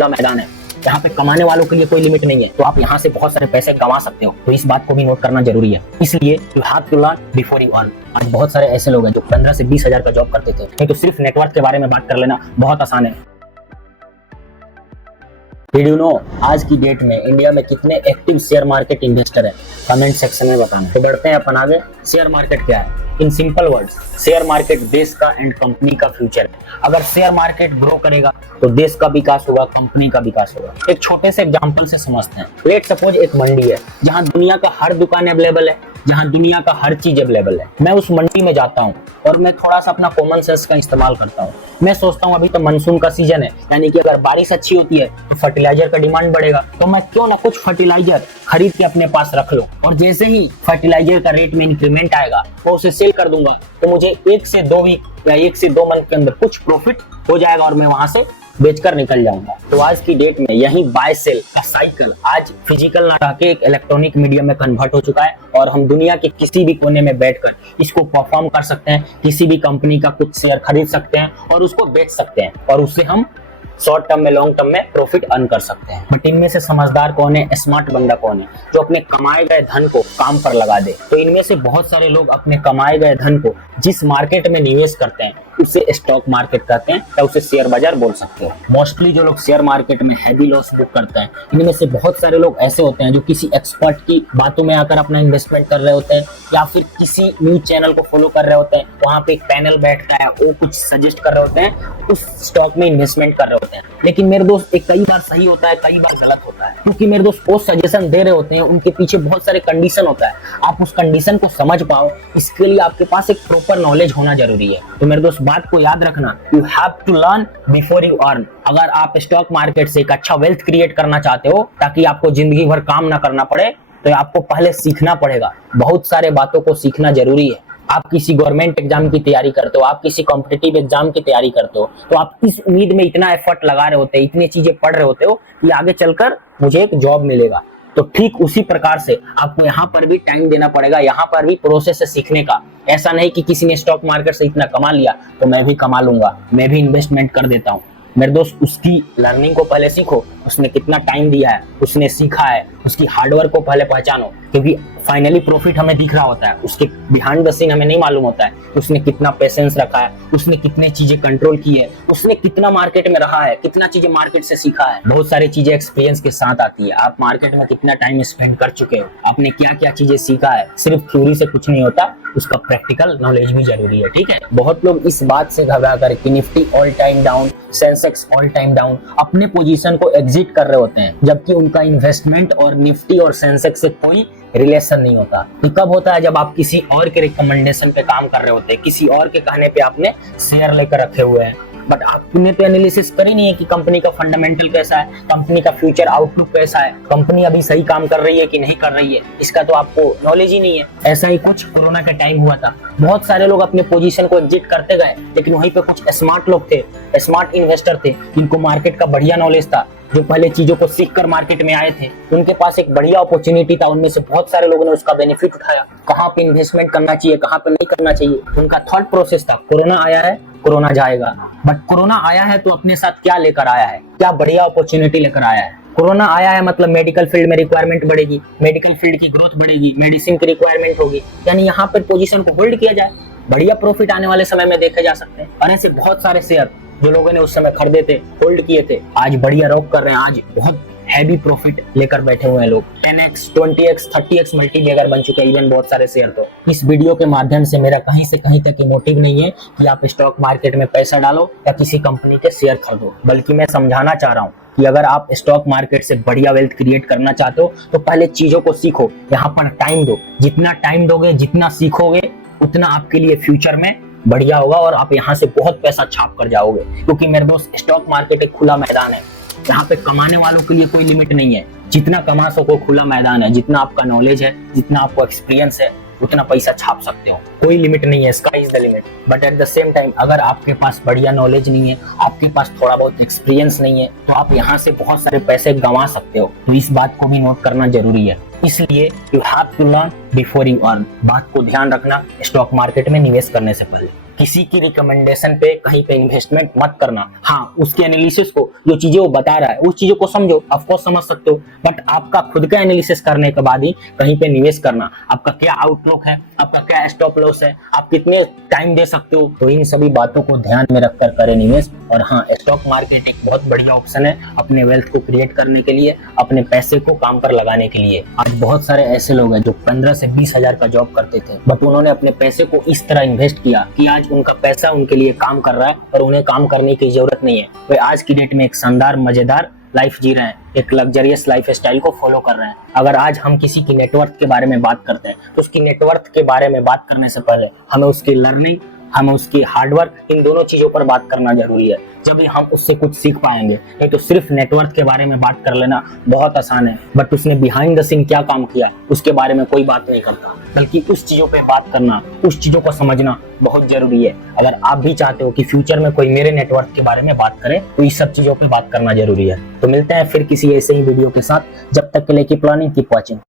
खुला मैदान है, यहाँ पे कमाने वालों के लिए कोई लिमिट नहीं है, तो आप यहाँ से बहुत सारे पैसे कमा सकते हो। तो इस बात को भी नोट करना जरूरी है, इसलिए you have to learn before you earn. आज बहुत सारे ऐसे लोग हैं जो 15 से 20 हजार का जॉब करते थे, नहीं तो सिर्फ नेटवर्क के बारे में बात कर लेना बहुत आसान है। Did you know, आज की डेट में इंडिया में कितने एक्टिव शेयर मार्केट इन्वेस्टर है? कमेंट सेक्शन में बताना। तो बढ़ते हैं अपन आगे। शेयर मार्केट क्या है? In simple words, share market देश का एंड कंपनी का फ्यूचर है। अगर शेयर मार्केट ग्रो करेगा तो देश का विकास होगा, कंपनी का विकास होगा। एक छोटे से एग्जांपल से समझते हैं। लेट सपोज एक मंडी है जहां दुनिया का हर दुकान अवेलेबल है, जहां दुनिया का हर चीज अवेलेबल है। मैं उस मंडी में जाता हूं और मैं थोड़ा सा अपना कॉमन सेंस का इस्तेमाल करता हूं। मैं सोचता हूं अभी तो मानसून का सीजन है, यानी कि अगर बारिश अच्छी होती है तो फर्टिलाइजर का डिमांड बढ़ेगा, तो मैं क्यों ना कुछ फर्टिलाइजर खरीद के अपने पास रख लूं, और जैसे ही फर्टिलाइजर का रेट में इंक्रीमेंट आएगा वो उसे सेल कर दूंगा, तो मुझे 1 से 2 वीक या 1 से 2 मंथ के अंदर कुछ प्रॉफिट हो जाएगा और मैं वहां से बेचकर निकल जाऊंगा। तो आज की डेट में यही बाय सेल का साइकिल आज फिजिकल ना रह के एक इलेक्ट्रॉनिक मीडियम में कन्वर्ट हो चुका है, और हम दुनिया के किसी भी कोने में बैठकर इसको परफॉर्म कर सकते हैं। किसी भी कंपनी का कुछ शेयर खरीद सकते हैं और उसको बेच सकते हैं, और उससे हम शॉर्ट टर्म में लॉन्ग टर्म में प्रॉफिट अर्न कर सकते हैं। बट इनमें से समझदार कौन है, स्मार्ट बंदा कौन है, जो अपने कमाए गए धन को काम पर लगा दे? तो इनमें से बहुत सारे लोग अपने कमाए गए धन को जिस मार्केट में निवेश करते हैं उसे स्टॉक मार्केट कहते हैं, या उसे शेयर बाजार बोल सकते हो। मोस्टली जो लोग शेयर मार्केट में हैवी लॉस बुक करते हैं, इनमें से बहुत सारे लोग ऐसे होते हैं जो किसी एक्सपर्ट की बातों में आकर अपना इन्वेस्टमेंट कर रहे होते हैं, या फिर किसी न्यूज चैनल को फॉलो कर रहे होते हैं, वहां पे एक पैनल बैठता है, वो कुछ सजेस्ट कर रहे होते हैं, उस स्टॉक में इन्वेस्टमेंट कर रहे होते हैं। लेकिन मेरे दोस्त, एक कई बार सही होता है, कई बार गलत होता है, क्योंकि मेरे दोस्त वो सजेशन दे रहे होते हैं, उनके पीछे बहुत सारे कंडीशन होता है। आप उस कंडीशन को समझ पाओ, इसके लिए आपके पास एक प्रॉपर नॉलेज होना जरूरी है। तो मेरे दोस्त, बात को याद रखना, you have to learn before you earn. अगर आप स्टॉक मार्केट से एक अच्छा वेल्थ क्रिएट करना चाहते हो ताकि आपको जिंदगी भर काम ना करना पड़े, तो आपको पहले सीखना पड़ेगा। बहुत सारे बातों को सीखना जरूरी है। आप किसी गवर्नमेंट एग्जाम की तैयारी करते हो, आप किसी कॉम्पिटिटिव एग्जाम की तैयारी करते हो, तो आप इस उम्मीद में इतना एफर्ट लगा रहे होते हैं, इतनी चीजें पढ़ रहे होते हो कि आगे चलकर मुझे एक जॉब मिलेगा। तो ठीक उसी प्रकार से आपको यहाँ पर भी टाइम देना पड़ेगा, यहाँ पर भी प्रोसेस है सीखने का। ऐसा नहीं कि किसी ने स्टॉक मार्केट से इतना कमा लिया तो मैं भी कमा लूंगा, मैं भी इन्वेस्टमेंट कर देता हूँ। मेरे दोस्त, उसकी लर्निंग को पहले सीखो, उसने कितना टाइम दिया है, उसने सीखा है, उसकी हार्डवर्क को पहले पहचानो, क्योंकि फाइनली प्रॉफिट हमें दिख रहा होता है, उसके बिहाइंड द सीन हमें नहीं मालूम होता है। उसने कितना पेशेंस रखा है, उसने कितने चीजें कंट्रोल की है, उसने कितना मार्केट में रहा है, कितना चीजें मार्केट से सीखा है। बहुत सारी चीजें एक्सपीरियंस के साथ आती है। आप मार्केट में कितना टाइम स्पेंड कर चुके हो, आपने क्या क्या चीजें सीखा है। सिर्फ थ्योरी से कुछ नहीं होता, उसका प्रैक्टिकल नॉलेज भी जरूरी है, ठीक है। बहुत लोग इस बात से घबरा कर कि Nifty all time down, Sensex all time down, अपने पोजीशन को एग्जिट कर रहे होते हैं, जबकि उनका इन्वेस्टमेंट और निफ्टी और सेंसेक्स से कोई रिलेशन नहीं होता। ये कब होता है? जब आप किसी और के रिकमेंडेशन पे काम कर रहे होते हैं, किसी और के कहने पे आपने शेयर लेकर रखे हुए हैं, बट आपने तो एनालिसिस करी नहीं है कि कंपनी का फंडामेंटल कैसा है, कंपनी का फ्यूचर आउटलुक कैसा है, कंपनी अभी सही काम कर रही है कि नहीं कर रही है, इसका तो आपको नॉलेज ही नहीं है। ऐसा ही कुछ कोरोना के टाइम हुआ था। बहुत सारे लोग अपने पोजीशन को एग्जिट करते गए, लेकिन वहीं पे कुछ स्मार्ट लोग थे, स्मार्ट इन्वेस्टर थे, जिनको मार्केट का बढ़िया नॉलेज था, जो पहले चीजों को सीख कर मार्केट में आए थे। उनके पास एक बढ़िया अपॉर्चुनिटी था, उनमें से बहुत सारे लोगों ने उसका बेनिफिट उठाया। कहाँ पे इन्वेस्टमेंट करना चाहिए, कहाँ पे नहीं करना चाहिए, उनका थॉट प्रोसेस था। कोरोना आया है, कोरोना जाएगा, बट कोरोना आया है तो अपने साथ क्या लेकर आया है, क्या बढ़िया अपॉर्चुनिटी लेकर आया है। कोरोना आया है मतलब मेडिकल फील्ड में रिक्वायरमेंट बढ़ेगी, मेडिकल फील्ड की ग्रोथ बढ़ेगी, मेडिसिन की रिक्वायरमेंट होगी, यानी यहाँ पर पोजीशन को होल्ड किया जाए, बढ़िया प्रॉफिट आने वाले समय में देखे जा सकते हैं। और ऐसे बहुत सारे शेयर जो लोगों ने उस समय खरीदे थे, होल्ड किए थे, आज बढ़िया रॉक कर रहे हैं, आज बहुत हैवी प्रॉफिट लेकर बैठे हुए हैं लोग। 10x, 20x, 30x मल्टीबैगर बन चुके हैं इवन बहुत सारे शेयर। तो इस वीडियो के माध्यम से मेरा कहीं से कहीं तक मोटिव नहीं है कि आप स्टॉक मार्केट में पैसा डालो या किसी कंपनी के शेयर खरीदो, बल्कि मैं समझाना चाह रहा हूँ कि अगर आप स्टॉक मार्केट से बढ़िया वेल्थ क्रिएट करना चाहते हो तो पहले चीजों को सीखो, यहाँ पर टाइम दो। जितना टाइम दोगे, जितना सीखोगे, उतना आपके लिए फ्यूचर में बढ़िया होगा और आप यहाँ से बहुत पैसा छाप कर जाओगे। क्योंकि मेरे दोस्त, स्टॉक मार्केट एक खुला मैदान है, यहाँ पे कमाने वालों के लिए कोई लिमिट नहीं है। जितना कमा सको खुला मैदान है, जितना आपका नॉलेज है, जितना आपको एक्सपीरियंस है, उतना पैसा छाप सकते हो, कोई लिमिट नहीं है, sky is the limit. But at the same time अगर आपके पास बढ़िया नॉलेज नहीं है, आपके पास थोड़ा बहुत एक्सपीरियंस नहीं है, तो आप यहाँ से बहुत सारे पैसे गंवा सकते हो। तो इस बात को भी नोट करना जरूरी है। इसलिए you have to learn before you earn. बात को ध्यान रखना स्टॉक मार्केट में निवेश करने से पहले। किसी की रिकमेंडेशन पे कहीं पे इन्वेस्टमेंट मत करना। हाँ, उसके एनालिसिस को, जो चीजें वो बता रहा है उस चीजों को समझो, ऑफ कोर्स समझ सकते हो, बट आपका खुद का एनालिसिस करने के बाद ही कहीं पे निवेश करना। आपका क्या आउटलुक है, आपका क्या स्टॉप लॉस है, आप कितने टाइम दे सकते हो, तो इन सभी बातों को ध्यान में रखकर करें निवेश। और हाँ, स्टॉक मार्केट एक बहुत बढ़िया ऑप्शन है अपने वेल्थ को क्रिएट करने के लिए, अपने पैसे को काम पर लगाने के लिए। आज बहुत सारे ऐसे लोग हैं जो 15 से 20 हजार का जॉब करते थे, बट उन्होंने अपने पैसे को इस तरह इन्वेस्ट किया कि आज उनका पैसा उनके लिए काम कर रहा है और उन्हें काम करने की जरूरत नहीं है। वे आज की डेट में एक शानदार मजेदार लाइफ जी रहे हैं, एक लग्जरियस लाइफ स्टाइल को फॉलो कर रहे हैं। अगर आज हम किसी की नेटवर्थ के बारे में बात करते हैं तो उसकी नेटवर्थ के बारे में बात करने से पहले हमें उसकी लर्निंग, हमें उसकी हार्डवर्क, इन दोनों चीजों पर बात करना जरूरी है, जब हम उससे कुछ सीख पाएंगे। नहीं तो सिर्फ नेटवर्थ के बारे में बात कर लेना बहुत आसान है, बट उसने बिहाइंड द सीन क्या काम किया उसके बारे में कोई बात नहीं करता, बल्कि उस चीजों पे बात करना, उस चीजों को समझना बहुत जरूरी है। अगर आप भी चाहते हो कि फ्यूचर में कोई मेरे नेटवर्थ के बारे में बात करे तो इस सब चीजों पे बात करना जरूरी है। तो मिलते हैं फिर किसी ऐसे ही वीडियो के साथ, जब तक के लिए कीप लर्निंग, कीप वॉचिंग।